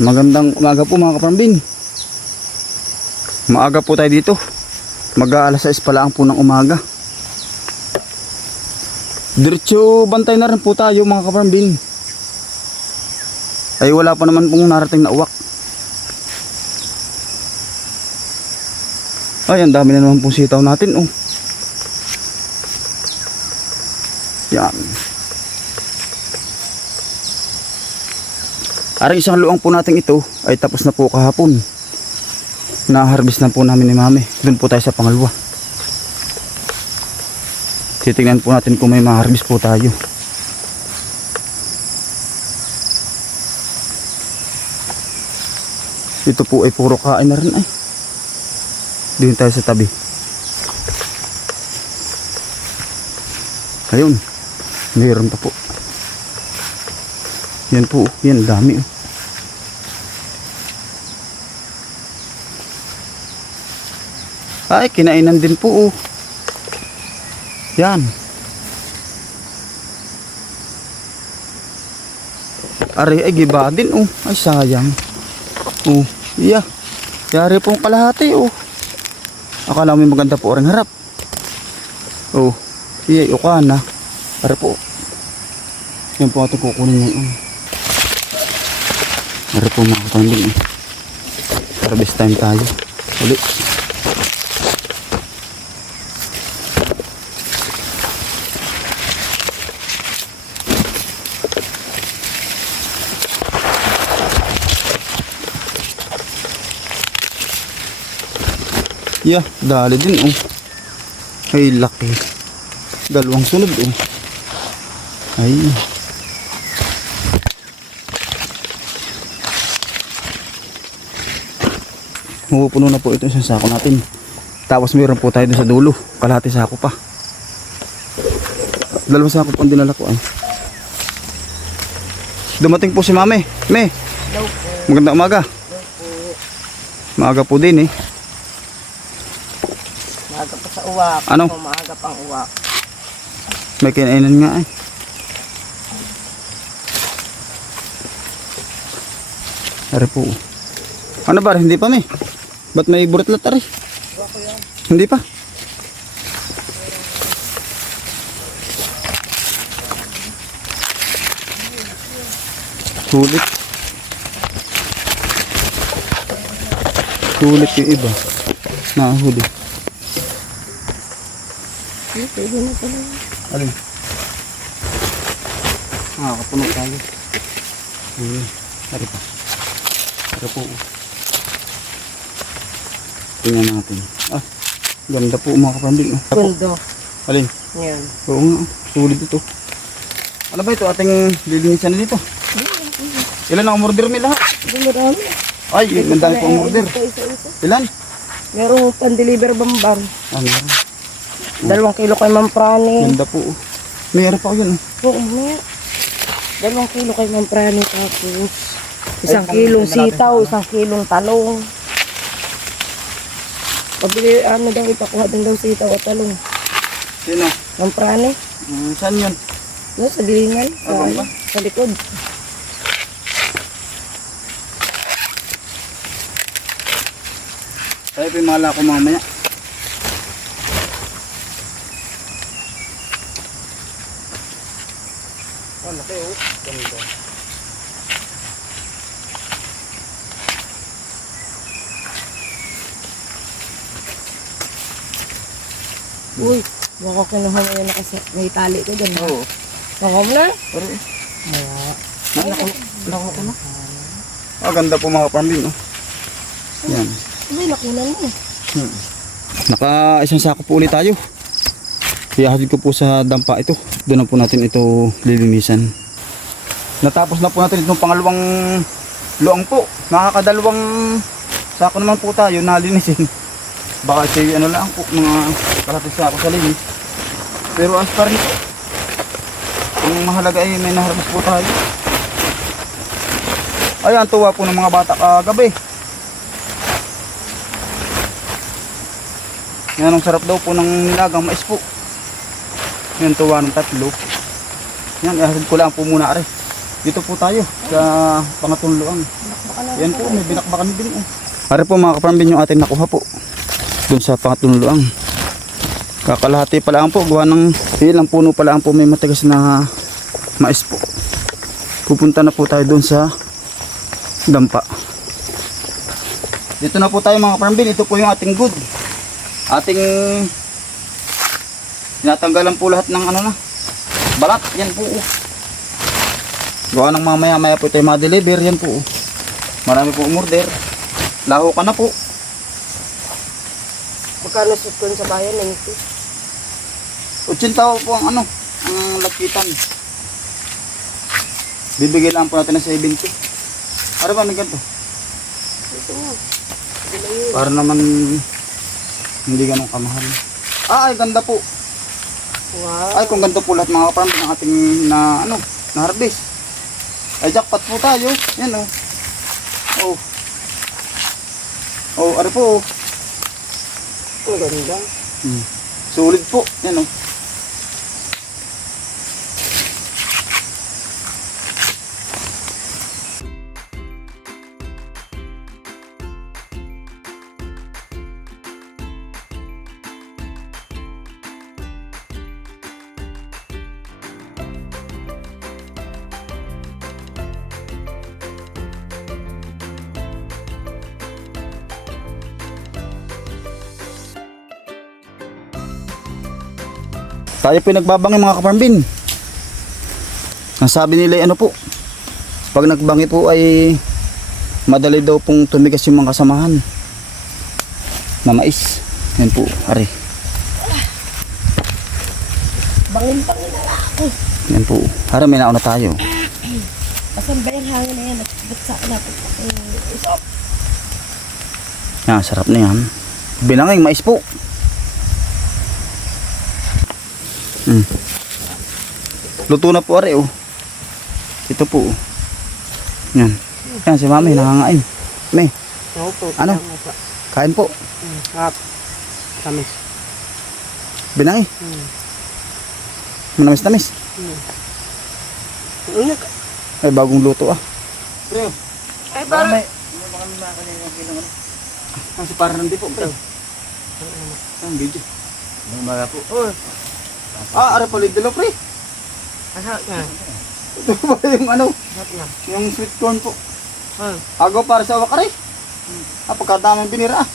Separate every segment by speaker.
Speaker 1: Magandang umaga po mga kaparambin. Maaga po tayo dito. Mag-aalas 6 pa lang po ng umaga. Diretso bantay na rin po tayo mga kaparambin. Ay wala pa naman pong narating na uwak. Ay, ang dami na naman pong sitaw natin, oh. Yan. Aring isang luang po natin ito ay tapos na po kahapon. Na-harvest na po namin ni Mami. Doon po tayo sa pangalawa. Titingnan po natin kung may ma-harvest po tayo. Ito po ay puro kain na rin ay. Doon tayo sa tabi. Ayun. Mayroon pa po. Yan po. Yan dami. oh. Ay, kinainan din po. Oh. Yan. Ari, ay giba din. Oh. Ay, sayang. Oh, iya. Yari pong kalahati. Oh. Akala mo maganda po rin harap. Oh, iya, uka na. Ari po. Yan po ating kukunin ngayon. Ari po mga kapanding. Eh. Harvest time tayo. Ulit. Yeah, dali din oh. Ay, laki. Dalawang sunod oh. Ay. Mapupuno na po ito isang sako natin. Tapos meron po tayo sa dulo. Kalahati sako pa. Dalawang sako po ang dinala ko ay. Dumating po si Mame. Me, magandang umaga. Maaga po din eh.
Speaker 2: Maaga pa sa uwak.
Speaker 1: Ano?
Speaker 2: O, maaga pang uwak.
Speaker 1: May kinainan nga eh. Ari po. Ano ba? Hindi pa may. Ba't may burtlat ari? Hindi pa. Sulit. Sulit yung iba. Nahuli.
Speaker 2: Ay, pwede na pala.
Speaker 1: Alin? Ah, kapuno tayo. Hmm. Ari pa. Ari po. Tingnan natin. Ah, ganda po mga kapanding. Ah, po.
Speaker 2: Pundo.
Speaker 1: Alin?
Speaker 2: Yan.
Speaker 1: Oo nga. Sulit ito. Ano ba ito? Ating lilinisan na dito. Ilan ang umorder may lahat?
Speaker 2: Marami.
Speaker 1: Ay, ang dami po umorder.
Speaker 2: Isa, isa.
Speaker 1: Ilan?
Speaker 2: Merong pan-deliver bamban.
Speaker 1: Ano?
Speaker 2: Dalawang kilo kay Ma'am Prani.
Speaker 1: Ganda po. Mayroon pa ako yun.
Speaker 2: Oo, may. Dalawang kilo kay Ma'am Prani tapos isang kilong sitaw,
Speaker 1: sa
Speaker 2: isang kilong talong. Pabili, ano daw, ipakuha din daw sitaw at talong.
Speaker 1: Sino?
Speaker 2: Ma'am Prani,
Speaker 1: Hmm, saan yun?
Speaker 2: no, sa gilingan, sa,
Speaker 1: Ah,
Speaker 2: ano,
Speaker 1: ba?
Speaker 2: sa likod.
Speaker 1: Tayo mahala ko mamaya. Oh, laki oh. Ganda.
Speaker 2: Uy, baka kinuha mo yun kasi may tali ko dyan.
Speaker 1: Oo.
Speaker 2: Baka mo na?
Speaker 1: Pero,
Speaker 2: Oo.
Speaker 1: naku, ko na. Ah, ganda po mga pambin oh. Yan.
Speaker 2: Uy, nakunan mo.
Speaker 1: Hmm. Naka isang sako po ulit tayo. Ihahatid ko po sa dampa ito. Doon na po natin ito lilinisan. Natapos na po natin itong pangalawang luang po. Nakakadalawang sako naman po tayo nalinisin. Baka ito ano lang po, mga kalatis sako sa linis. Pero as po. Ang mahalaga ay may naharvest po tayo. Ayan, tuwa po ng mga bata kagabi. Yan ang sarap daw po ng nilagang mais po. Yan tuwa ng tatlo. Yan, iharid ko lang po muna are. Dito po tayo sa pangatong luang.
Speaker 2: Baka na.
Speaker 1: Yan po, may binakbakan din oh. Para po mga kaparambin yung ating nakuha po. Doon sa pangatong luang. Kakalahati pa lang po. Gawa ng ilang puno pa lang po may matigas na mais po. Pupunta na po tayo doon sa dampa. Dito na po tayo mga kaparambin. Ito po yung ating good. Ating tinatanggalan po lahat ng ano na. Balat. Yan po. oh. Gawa ng mamaya maya po tayo ma-deliver. Yan po. oh. Marami po umorder. Laho ka na po.
Speaker 2: Magkano sa bayan? 90.
Speaker 1: 80 po ang ano, ang lakitan. Bibigyan lang po natin ng 70. Para ba may ganito?
Speaker 2: Ito.
Speaker 1: Para naman hindi ganun kamahal. Ah, ay ganda po.
Speaker 2: Wow.
Speaker 1: Ay kung ganito po lahat mga kaparang ng ating na ano, na harvest. Ay jackpot po tayo. Yan oh. Oh. Oh, ano po oh.
Speaker 2: Ang ganda.
Speaker 1: Hmm. Solid po. Yan oh. Tayo po nagbabangin mga kaparambin. Ang sabi nila ano po, pag nagbangi po ay madali daw pong tumigas yung mga kasamahan na mais. Yan po, ari.
Speaker 2: Bangin-bangin na ako.
Speaker 1: Yan po. Hari may nauna tayo.
Speaker 2: Asan ba yung hangin na yan? At ba't sa akin natin? Isop.
Speaker 1: Yan, sarap na yan. Binanging mais po. Hmm. Luto na po ari oh. Ito po oh. Yan. Yan si mami nangangain. May. Ano? kain po.
Speaker 2: Hap. Kamis.
Speaker 1: Binangi.
Speaker 2: Hmm.
Speaker 1: Manamis-namis.
Speaker 2: Unik.
Speaker 1: Ay, bagong luto ah. Pre,
Speaker 2: Ay, parang...
Speaker 1: Kasi para nandi po, pre. Ang video. Mga po.
Speaker 2: Oh,
Speaker 1: Ah, ara pala dilo, pre.
Speaker 2: asap nga.
Speaker 1: Ito ba yung ano,
Speaker 2: nga.
Speaker 1: yung sweet corn po.
Speaker 2: Oh.
Speaker 1: Agaw para sa wakari. Ah, pagkadaming binira ah.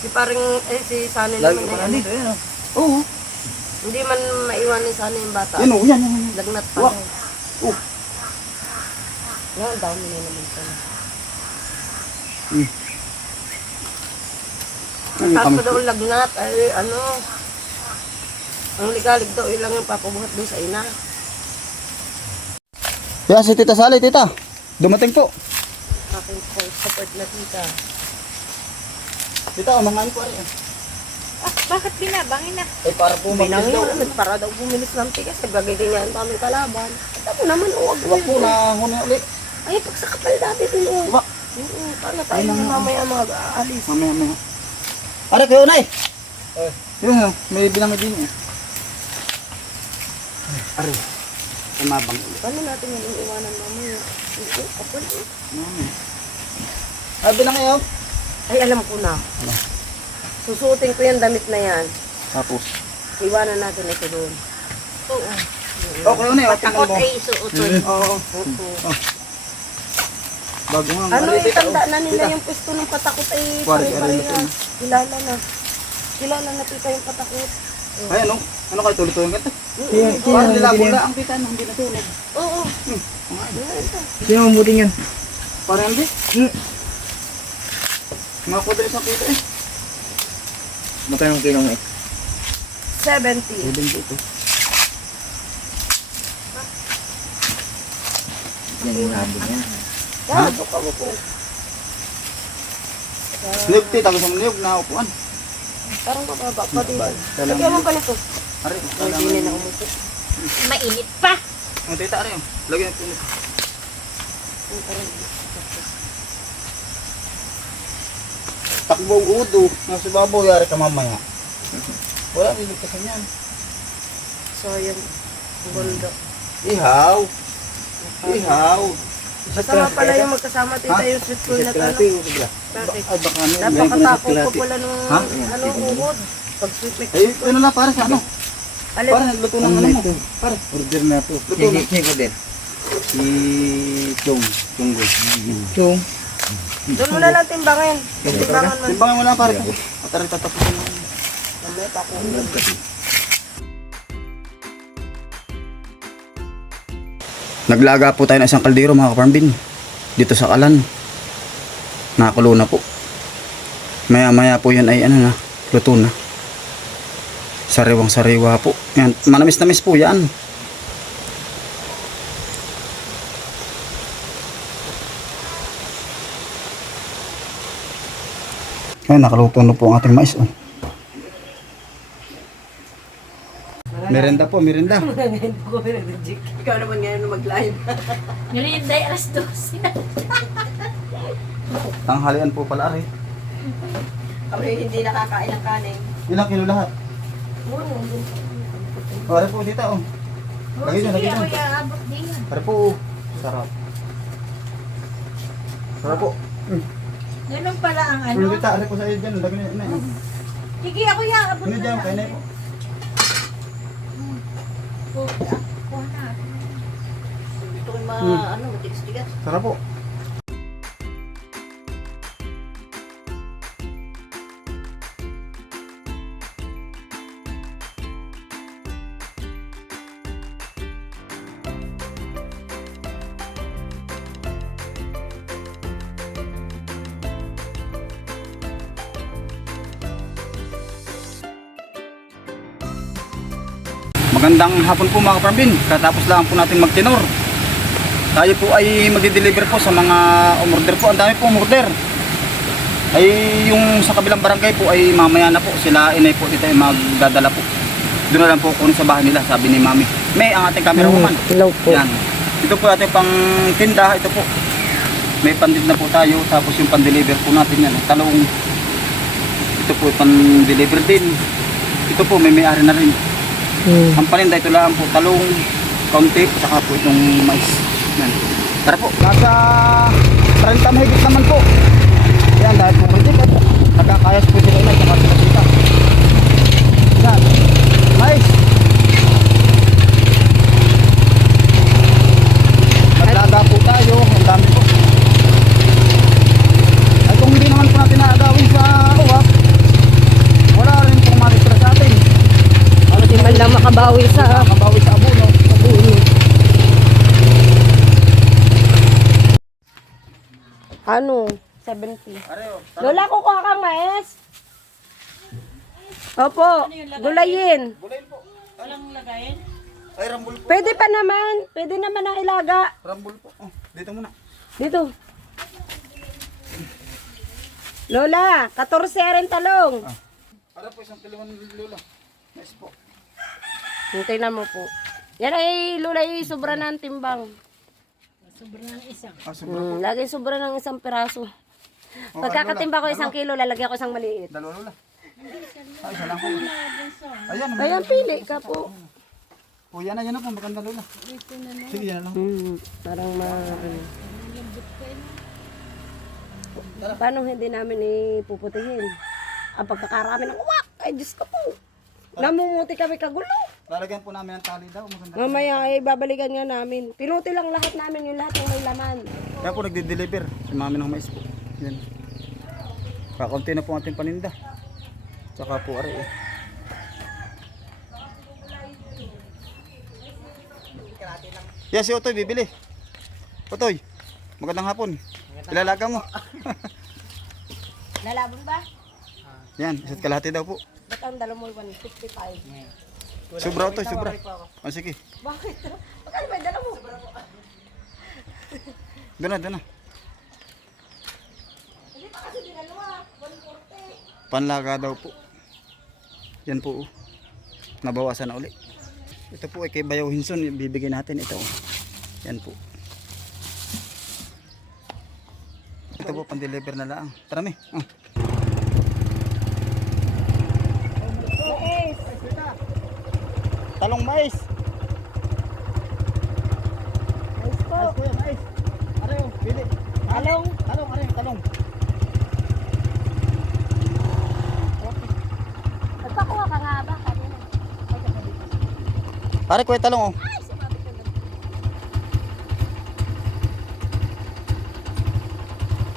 Speaker 2: Si parang, eh, si Sunny naman na yan.
Speaker 1: Oo.
Speaker 2: Hindi man maiwan ni Sunny yung bata.
Speaker 1: Yan oh, yan, yan.
Speaker 2: Lagnat pa
Speaker 1: Wak. Oh.
Speaker 2: Yan, ang dami na naman sa
Speaker 1: Hmm. Ano
Speaker 2: Tapos pa daw lagnat, ay ano, ang ligalig daw ilang yung papabuhat doon sa ina.
Speaker 1: Yan si Tita Sally, Tita. Dumating po.
Speaker 2: Aking po- support na tita.
Speaker 1: Tita, umangain po rin.
Speaker 3: Ah, bakit binabangin na?
Speaker 1: Eh, para po
Speaker 2: Binang
Speaker 1: mag-daw.
Speaker 2: yun, para daw bumilis ng tigas, naglagay din yan aming kalaban. At ako naman, uwag
Speaker 1: Wag po na huni ulit.
Speaker 2: Ay, pag sa kapal dati din.
Speaker 1: Diba?
Speaker 2: Oo, paano tayo mamaya mga aalis?
Speaker 1: Mamaya, mamaya. Ara, kayo na eh. Yun, oh, may binangi din eh. Ari, tumabang ulit.
Speaker 2: Paano natin yung iwanan mamaya? Oo, kapal eh.
Speaker 1: Ah, binangi oh.
Speaker 2: Ay, alam ko na. Susuotin ko yung damit na yan.
Speaker 1: Tapos.
Speaker 2: Iwanan natin ito doon.
Speaker 3: Oo.
Speaker 1: Okay, yun eh. oh, tingnan
Speaker 3: Takot
Speaker 1: mo.
Speaker 3: ay isuoton.
Speaker 1: Oo.
Speaker 2: Oo.
Speaker 1: Bago nga.
Speaker 2: Ano
Speaker 1: maliit,
Speaker 2: yung tanda
Speaker 1: oh.
Speaker 2: na nila yung pwesto ng patakot ay
Speaker 1: Pare,
Speaker 2: pare-pareha.
Speaker 1: pare,
Speaker 2: Kilala na. Kilala na tita yung patakot.
Speaker 1: Ay, ano? Ano kayo tuloy-tuloy ang ganda?
Speaker 2: Oo.
Speaker 1: Parang nilabo na ang kita, no? hindi natulog.
Speaker 2: Oo.
Speaker 1: Hmm.
Speaker 4: Sino mabuti niyan?
Speaker 1: Parang hindi.
Speaker 4: Hmm.
Speaker 1: Mga kudalis ang kita eh.
Speaker 4: Magkano ang kilong eh?
Speaker 2: 70.
Speaker 1: Pwedeng dito.
Speaker 4: Yan yung habo niya.
Speaker 2: Yan, buka mo po.
Speaker 1: Niyog, na upuan.
Speaker 2: Parang mababa pa.
Speaker 1: Dalang-
Speaker 2: Lagyan mo pa nito.
Speaker 1: Ari,
Speaker 2: hindi na umupo.
Speaker 3: Mainit pa.
Speaker 1: Ang tita, ari. Lagyan natin ito.
Speaker 2: Ay, parang-
Speaker 1: Takbong udo. Nasa babaw, yari ka mamaya. Wala, niligtasan yan.
Speaker 2: Sayang. Ang ganda.
Speaker 1: Ihaw. Ihaw.
Speaker 2: Kasama pala yung magkasama tita yung sweet corn na to. ano? Bakit?
Speaker 1: Baka ano.
Speaker 2: Napakatako ko pala nung
Speaker 1: Ha?
Speaker 2: ano, uhod. Pag sweet mix.
Speaker 1: Ay, ano na para sa ano?
Speaker 2: Alin?
Speaker 1: Para nagluto ng ano mo. Para.
Speaker 5: Order na po.
Speaker 1: Luto na.
Speaker 4: Sige, din.
Speaker 5: Si Chong. Chonggo.
Speaker 4: Chong.
Speaker 2: Doon mo na lang timbangin. Timbangan mo.
Speaker 1: Timbangan mo lang pare. At tayo tatapusin mo.
Speaker 2: Mamaya pa ako.
Speaker 1: Naglaga po tayo ng isang kaldero mga kaparmbin. Dito sa kalan. Nakakulo na po. Maya maya po yan ay ano na. Luto na. Sariwang sariwa po. Yan. Manamis namis po yan. Ay, nakaluto na po ang ating mais. Oh. Merenda po, merenda.
Speaker 2: Ikaw naman ngayon mag-live.
Speaker 3: Merienda ay alas 12.
Speaker 1: Tanghalian po pala ari.
Speaker 2: Kami hindi nakakain ng kanin.
Speaker 1: Ilang kilo lahat? O, ari po dito oh.
Speaker 3: Oh, ako
Speaker 1: nyo.
Speaker 3: iaabot din.
Speaker 1: Ari po. oh. Sarap. Sarap po.
Speaker 3: Ganun pala ang ano.
Speaker 1: Ano dito, ari po sa iyo dyan. Lagay nyo. Ano,
Speaker 3: Sige, ako iaabot
Speaker 1: ano dyan, kaya na po.
Speaker 3: Oh, ah, kuha na.
Speaker 2: Ito yung mga
Speaker 1: Hmm.
Speaker 2: ano, matigas-tigas.
Speaker 1: Sarap po. Magandang hapon po mga kaparambin. Katapos lang po natin magtinor. Tayo po ay magdi-deliver po sa mga umorder po. Ang dami po umorder. Ay yung sa kabilang barangay po ay mamaya na po. Sila inay po dito ay magdadala po. Doon na lang po kunin sa bahay nila, sabi ni Mami. May ang ating camera woman.
Speaker 2: Hello po.
Speaker 1: Yan. Ito po ating pang tinda. Ito po. May pandit na po tayo. Tapos yung pan-deliver po natin yan. Talong. Ito po pan-deliver din. Ito po may may-ari na rin. Ang paninda ito lang po talong, kaunti, saka po itong mais. Yan. Tara po. Nasa 30 mahigit naman po. Yan, dahil po project. At nagkakayas po sila inay, saka sila sita. Yan. Mais. Naglaga po tayo. Ang dami po. Ay kung hindi naman po natin naagawin sa uwak, wala rin pong matitira sa atin.
Speaker 2: Hindi makabawi sa
Speaker 1: Nakabawi sa abono.
Speaker 2: buo. Ano? 70.
Speaker 1: Areo,
Speaker 2: Lola, kukuha kang mais? Opo, gulayin.
Speaker 1: Bulayin po. Walang lagayin? Ay, rambul po.
Speaker 2: Pwede pa naman. Pwede naman ang ilaga.
Speaker 1: Rambul po. Oh, dito muna.
Speaker 2: Dito. Lola, 14 rin talong.
Speaker 1: Para po isang kiluan lula. Nice po.
Speaker 2: Hintay na mo po. Yan ay Lola, ay sobra na ang timbang.
Speaker 1: Ah, sobra.
Speaker 2: Hmm, lagi sobra ng isang piraso.
Speaker 1: Oh,
Speaker 2: Pagkakatimba ko isang kilo, lalagyan ko isang maliit.
Speaker 1: Dalawa lula. Ah, isa lang po. Ayan.
Speaker 2: Ayan, pili ka po.
Speaker 1: Oh, yan na, yan na po. Maganda lula. Sige, yan na lang.
Speaker 2: Hmm, parang ma... ano. Paano hindi namin ipuputihin? Ang pagkakarami ng uwak, ay Diyos ko po. Namumuti kami kagulo.
Speaker 1: Lalagyan po namin ng tali daw. Maganda.
Speaker 2: Mamaya ay babalikan nga namin. Pinuti lang lahat namin yung lahat ng may laman.
Speaker 1: Kaya po nagde-deliver. Si mami ng mais po. Yan. Kakaunti na po ang ating paninda. Tsaka po ari eh. Yan si Otoy bibili. Otoy, magandang hapon. Ilalaga mo.
Speaker 2: Lalabon ba?
Speaker 1: Yan, isa't kalahati daw po.
Speaker 2: Ba't ang dala mo 155?
Speaker 1: Sobra Otoy, sobra. O sige,
Speaker 2: Bakit? Bakit may dala mo?
Speaker 1: doon na, doon na. Panlaga daw po. Yan po. oh. Nabawasan na uli. Ito po ay kay Bayaw Hinson. Bibigyan natin ito. oh. Yan po. Ito po pang-deliver na lang. Tara mi. Oh. Talong mais.
Speaker 2: Ayos po. Talong.
Speaker 1: Talong, ano yung talong?
Speaker 2: Nagpakuha ka nga ba? Kanina.
Speaker 1: Pare, kuya talong oh.
Speaker 2: Yung.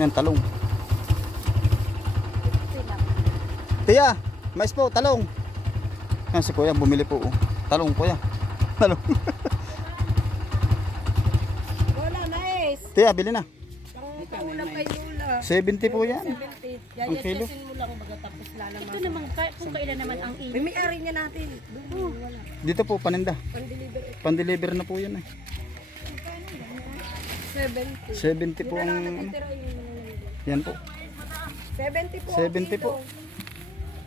Speaker 1: Yan, talong. Tiya, mais po, talong. Yan si kuya, bumili po oh. Talong kuya. Talong.
Speaker 2: Wala, mais.
Speaker 1: Tiya, bili na.
Speaker 2: Paulam kay Lula.
Speaker 1: 70 po yan.
Speaker 2: 70.
Speaker 1: Ang kilo.
Speaker 2: Yayasin mo lang baga tapos lalaman.
Speaker 3: Ito naman, ka- kung kailan naman ang
Speaker 2: May
Speaker 3: init.
Speaker 2: may-ari niya natin. Doon, wala.
Speaker 1: Dito po, paninda.
Speaker 2: Pan-deliver.
Speaker 1: Pan-deliver na po yan eh.
Speaker 2: 70.
Speaker 1: 70 po ang ano.
Speaker 2: Tira yung
Speaker 1: Yan po.
Speaker 2: 70 po.
Speaker 1: 70 po.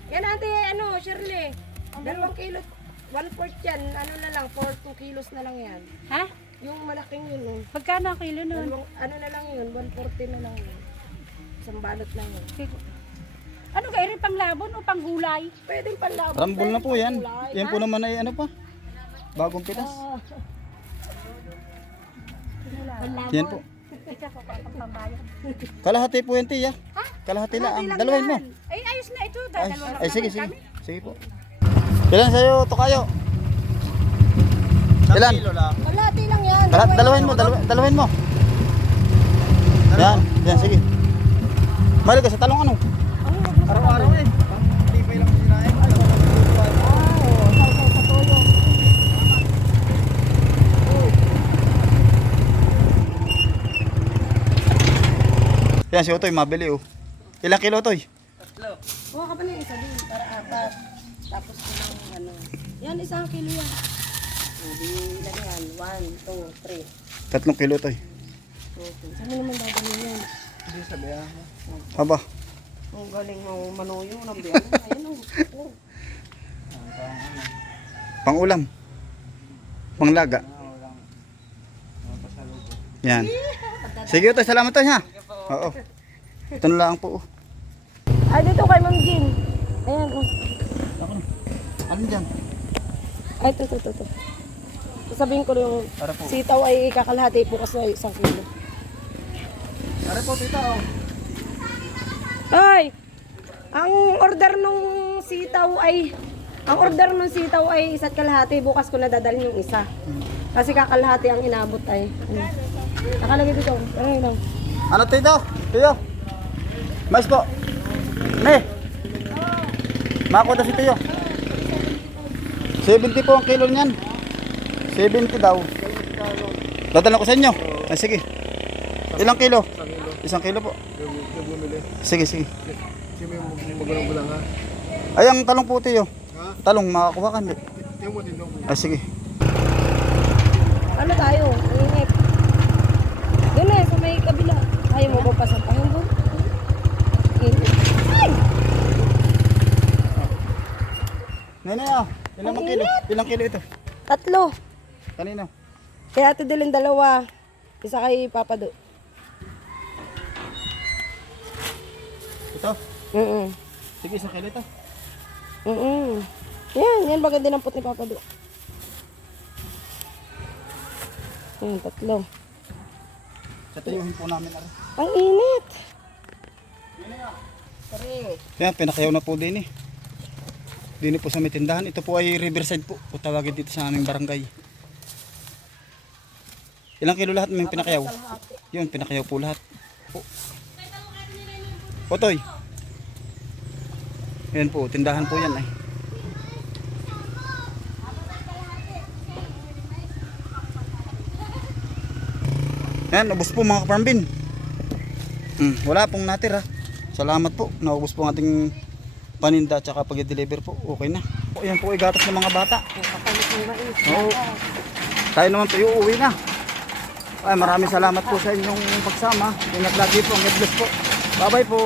Speaker 2: Yan ate, ano, Shirley. Dalawang kilo. One fourth yan. Ano na lang, 4 2 kilos na lang yan.
Speaker 3: Ha?
Speaker 2: Yung malaking yun, oh.
Speaker 3: Pagkano ang kilo nun?
Speaker 2: Dalawang, ano na lang yun, 140 na lang yun. Isang balot lang yun.
Speaker 3: Ano kayo rin pang labon o pang gulay?
Speaker 2: Pwede panlabot.
Speaker 1: Rambol na po yan. Yan po naman ay ano pa. Bagong pitas. Yan po.
Speaker 3: Ikaw ko pang pambayad.
Speaker 1: Kalahati po yan tiya. Kalahati lang. Dalawain mo.
Speaker 3: Ay, ayos na ito.
Speaker 1: Ay,
Speaker 3: Dalawa lang
Speaker 1: ay sige,
Speaker 3: naman
Speaker 1: sige.
Speaker 3: kami.
Speaker 1: Sige po. Ilan sa'yo, Tokayo? Ilan?
Speaker 2: Kalahati lang yan.
Speaker 1: Kalat, dalawain mo, dalawa, dalawain mo. Yan, yan, sige. Mali ka sa talong ano?
Speaker 5: Araw-araw eh. Hindi pa ilang sinain.
Speaker 1: Yan, si Otoy, mabili oh. Ilang kilo, Otoy?
Speaker 2: Kuha ka pa na isa din para apat. Tapos ano. Yan, isang kilo yan. O, di ilan yan? One, two, three.
Speaker 1: Tatlong kilo, Otoy.
Speaker 2: Okay. Saan mo naman dadalhin yan?
Speaker 5: Hindi sabi ah.
Speaker 1: Haba.
Speaker 2: Ang galing mo manuyo ng biyan. Ayan ang gusto.
Speaker 1: Pang-ulam. Panglaga. Yan. Sige, Otoy, salamat, Otoy, ha? Oo. Ito na lang po. oh.
Speaker 2: Ay, dito kay Ma'am Jean. Ayan, oh.
Speaker 1: Ano dyan?
Speaker 2: Ay, ito, ito, ito. Sasabihin ko yung
Speaker 1: po.
Speaker 2: sitaw ay kakalahati po kasi ay isang kilo.
Speaker 1: Para po, tita, oh.
Speaker 2: Ay! Ang order nung sitaw ay ang order nung sitaw ay isa't kalahati. Bukas ko na dadalhin yung isa. Kasi kakalahati ang inabot ay. Ano. Nakalagay dito. Ano yun lang.
Speaker 1: Ano, tito? Tiyo? Mais po. Ne. Makuha si Tiyo. 70 po ang kilo niyan. 70 daw. Dadala ko sa inyo. Ay, sige. Ilang kilo? Isang kilo po. Sige, sige. Ay, ang talong po, Tiyo. Talong, makakuha ka. Ay, sige.
Speaker 2: Ano tayo? Init. Yun eh, sa may kabila. Ayaw mo ba pasampahin doon? Init. Ay!
Speaker 1: Nene, ah. Ilang
Speaker 2: Ang
Speaker 1: kilo? Ilang kilo ito?
Speaker 2: Tatlo.
Speaker 1: Kanino?
Speaker 2: Kaya ito dilin dalawa. Isa kay Papa Do.
Speaker 1: Ito?
Speaker 2: Mm
Speaker 1: Sige, isang kilo ito.
Speaker 2: Mm Yan, yan bagay din ang puti ni Papa Do. Yan, tatlo.
Speaker 1: Tatayuhin po namin. Ara.
Speaker 2: Ang init.
Speaker 1: Yan, pinakayaw na po din eh. Dini po sa tindahan. Ito po ay riverside po. O tawagin dito sa aming barangay. Ilang kilo lahat may pinakayaw? Yun, pinakayaw po lahat. Po. Otoy. Yan po, tindahan po yan ay. Yan, ubos po mga kaparambin. Hmm, wala pong natira. Salamat po. Naubos po ang ating paninda at saka pag-deliver po. Okay na. Po, yan po ay gatas ng mga bata. Oo. Tayo naman po uuwi na. Ay, maraming salamat po sa inyong pagsama. Ingat lagi po. Ang God bless po. Bye-bye po.